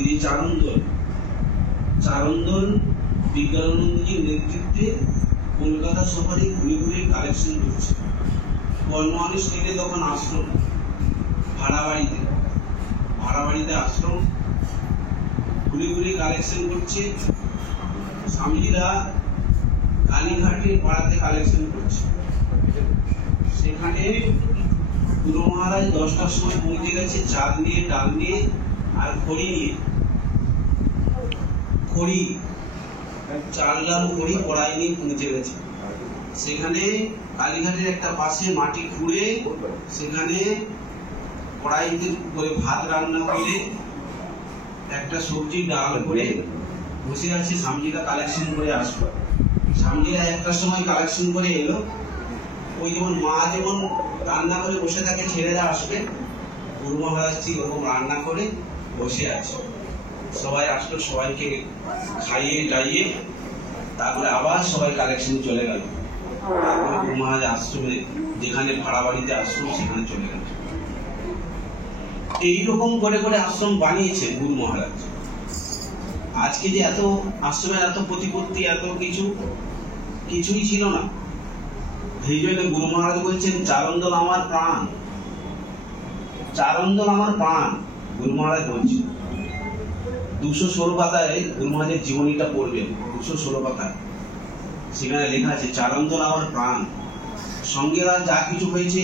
এই যে চারন্দল বিজ্ঞানানন্দজির নেতৃত্বে কলকাতা শহরে ঘুরে ঘুরে কালেকশন করছে। কর্মমানুষ থেকে তখন আশ্রম, ভাড়া বাড়িতে আশ্রম ঘুরে ঘুরে কালেকশন করছে। স্বামীজিরা কালীঘাটের পাড়াতে কালেকশন করছে। সেখানে গুরু মহারাজ 10টার সময় পৌঁছে গেছে, চাল নিয়ে, ডাল নিয়ে আর খড়ি নিয়ে। চাল ডাল খড়ি কড়াই নিয়ে পৌঁছে গেছে। সেখানে কালীঘাটের একটা পাশে মাটি খুঁড়ে সেখানে কড়াইতে করে ভাত রান্না করে একটা সবজি ডাল করে বসে আছে। স্বামীজিরা কালেকশন করে আসবে। স্বামীজিরা 1টার সময় কালেকশন করে এলো। ওই যেমন মা যেমন রান্না করে বসে থাকে, ছেলেরা আসবে, গুরু মহারাজ ঠিক ওরকম রান্না করে বসে আছে। সবাই আসলো, সবাইকে খাইয়ে টাইয়ে তারপরে আবার সবাই কালেকশনে চলে গেল। তারপরে গুরু মহারাজ আশ্রমে, যেখানে ভাড়া বাড়িতে আশ্রম, সেখানে চলে গেল। এইরকম করে করে আশ্রম বানিয়েছে গুরু মহারাজ। আজকে যে এত আশ্রমের এত প্রতিপত্তি, এত কিছুই ছিল না। এই জন্য গুরু মহারাজ বলছেন চারন্দল আমার প্রাণ, চারন্দল আমার প্রাণ। গুরু মহারাজ বলছেন 216 পাতায় গুরু মহারাজের জীবনীটা পড়বেন। 216 পাতায় সেখানে লেখা আছে চারন্দল আমার প্রাণ। সঙ্গে যা কিছু হয়েছে